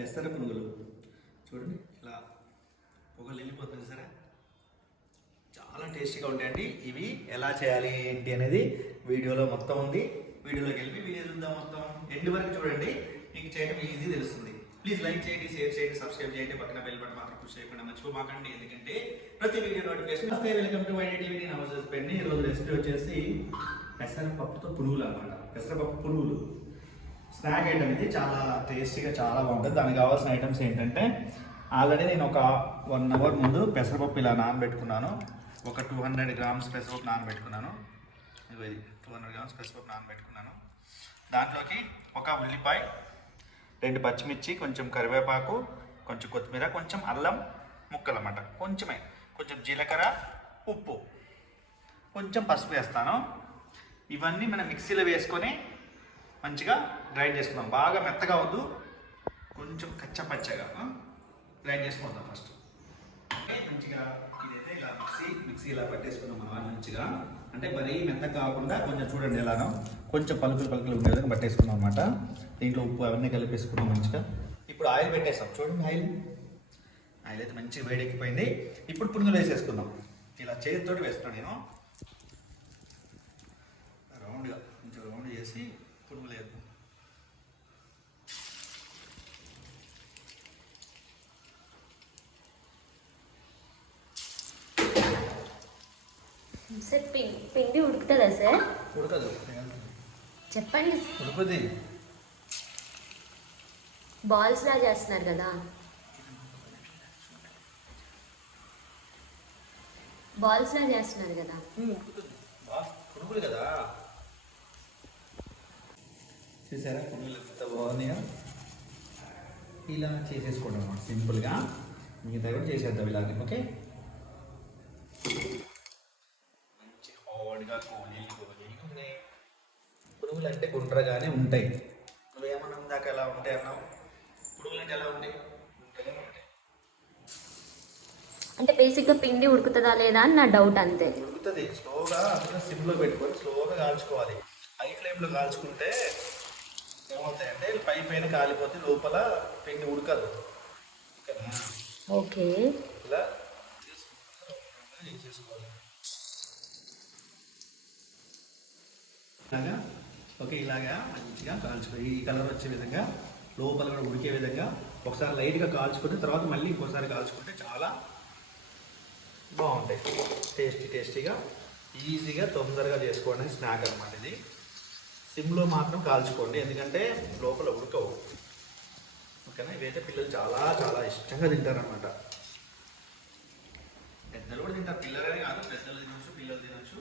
పెసర పునుగులు. చూడండి ఇలా పొగలు వెళ్ళిపోతుంది సరే. చాలా టేస్టీగా ఉంటాయండి. ఇవి ఎలా చేయాలి ఏంటి అనేది వీడియోలో మొత్తం ఉంది. వీడియోలోకి వెళ్ళి వీడియో చూద్దాం మొత్తం. ఎండ్ వరకు చూడండి. మీకు చేయడం ఈజీ తెలుస్తుంది. ప్లీజ్ లైక్ చేయండి షేర్ చేయండి సబ్స్క్రైబ్ చేయండి. పక్కన బెల్ బటన్ మాత్రం కృషి చేయకుండా మర్చిపోమాకండి. ఎందుకంటే ప్రతి వీడియో నోటిఫికేషన్ వస్తే వెల్కమ్ టు వైడి టీవీ నేను అవసరం పెండి ఈరోజు రెసిపీ వచ్చేసి పెసరపప్పుతో పునుగులు అనమాట. పెసరపప్పు పునుగులు. స్నాక్ ఐటమ్ ఇది చాలా టేస్టీగా చాలా బాగుంటుంది. దానికి కావాల్సిన ఐటమ్స్ ఏంటంటే ఆల్రెడీ నేను ఒక వన్ అవర్ ముందు పెసరపప్పు ఇలా నానబెట్టుకున్నాను. ఒక టూ హండ్రెడ్ గ్రామ్స్ పెసరపప్పు నానబెట్టుకున్నాను. ఇదిగో ఇది టూ హండ్రెడ్ గ్రామ్స్ పెసరపప్పు నానబెట్టుకున్నాను. దాంట్లోకి ఒక ఉల్లిపాయ రెండు పచ్చిమిర్చి కొంచెం కరివేపాకు కొంచెం కొత్తిమీర కొంచెం అల్లం ముక్కలు అన్నమాట కొంచెమే కొంచెం జీలకర్ర ఉప్పు. కొంచెం పసుపు వేస్తాను. ఇవన్నీ మనం మిక్సీలో వేసుకొని మంచిగా గ్రైండ్ చేసుకుందాం. బాగా మెత్తగా వద్దు. కొంచెం కచ్చపచ్చగా గ్రైండ్ చేసుకుందాం ఫస్ట్ అంటే మంచిగా ఇదైతే ఇలా మిక్సీ మిక్సీ ఇలా పట్టేసుకుందాం మనం మంచిగా. అంటే మరీ మెత్తగా కాకుండా కొంచెం చూడండి ఎలానో. కొంచెం పలుకులు పలుకులు ఉండే విధంగా పట్టేసుకున్నాం అనమాట దీంట్లో ఉప్పు అవన్నీ కలిపేసుకున్నాం మంచిగా. ఇప్పుడు ఆయిల్ పెట్టేస్తాం. చూడండి ఆయిల్. ఆయిల్ అయితే మంచిగా వేడెక్కిపోయింది. ఇప్పుడు పునుగులు వేసేసుకుందాం. ఇలా చేతితోటి వేస్తున్నాను నేను. రౌండ్గా కొంచెం రౌండ్ చేసి పునుగులు వేద్దాం సార్ పిండి పిండి ఉడుకుతుందా సార్? ఉడకదు. చెప్పండి. ఉడుకుది. బాల్స్ లా చేస్తున్నారు కదా. బాల్స్ లా చేస్తున్నారు కదా. ఉడుకుతుంది. కదా. చూసారా? పునుగులు ఎంత బాగున్నాయో? ఇలా చేసేసుకోండి అన్నమాట సింపుల్గా. మిగతా కూడా చేసేద్దాం ఇలాగే ఓకే? మంచి కోలీలు ఉన్నాయి. పునుగులు అంటే గుండ్రగానే ఉంటాయి. నువ్వేమన్నా ఇందాక ఎలా ఉంటాయి అన్నావు? పునుగులు అంటే ఎలా ఉంటాయి? గుండ్రగానే ఉంటాయి. అంటే బేసిక్గా పిండి ఉడుకుతుందా లేదా అని నా డౌట్ అంతే. ఉడుకుతుంది స్లోగా అందులో సిమ్లో పెట్టుకొని స్లోగా కాల్చుకోవాలి. హై ఫ్లేమ్లో కాల్చుకుంటే ఏమవుతాయంటే పై పైన కాలిపోతే లోపల పిండి ఉడకదు. ఓకే. ఇలా చేసుకోవాలి. ఇలాగా? ఓకే ఇలాగా మంచిగా కాల్చుకో ఈ కలర్ వచ్చే విధంగా లోపల కూడా ఉడికే విధంగా ఒకసారి లైట్గా కాల్చుకుని తర్వాత మళ్ళీ ఇంకోసారి కాల్చుకుంటే చాలా బాగుంటాయి. టేస్టీ టేస్టీగా ఈజీగా తొందరగా చేసుకోండి స్నాక్ అనమాట ఇది. సిమ్లో మాత్రం కాల్చుకోండి. ఎందుకంటే లోపల ఉడకవు. ఓకేనా? ఇవైతే పిల్లలు చాలా చాలా ఇష్టంగా తింటారనమాట పెద్దలు కూడా తింటారు. పిల్లలనే కాదు పెద్దలు తినొచ్చు పిల్లలు తినొచ్చు.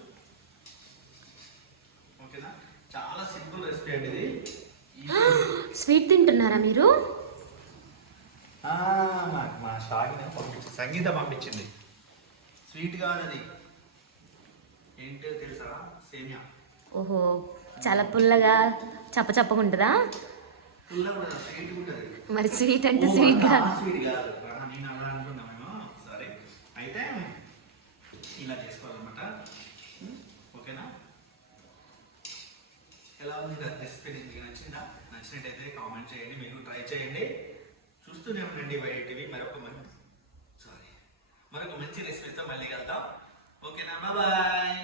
ఓకేనా? చాలా సింపుల్ రెసిపీ అండి ఇది. స్వీట్ తింటున్నారా మీరు? నాకు మా షాగిన పంపించింది సంగీత పంపించింది. స్వీట్ కాదు అది ఏంటో తెలుసా? సేమియా. ఓహో. చాలా పుల్లగా చప్ప చప్పగా ఉంటుందా? మరి స్వీట్ అంటే స్వీట్ కాదు. అయితే ఇలా చేసుకోవాలన్నమాట? ఓకేనా? ఎలా ఉంది? రెసిపీ మీకు నచ్చిందా? నచ్చినట్టయితే కామెంట్ చేయండి. మీరు ట్రై చేయండి. చూస్తూనే ఉండండి వైటీవీ మరొక మంచి సారీ మరొక మంచి రెసిపీతో మళ్ళీ కలుద్దాం. ఓకేనా? బాయ్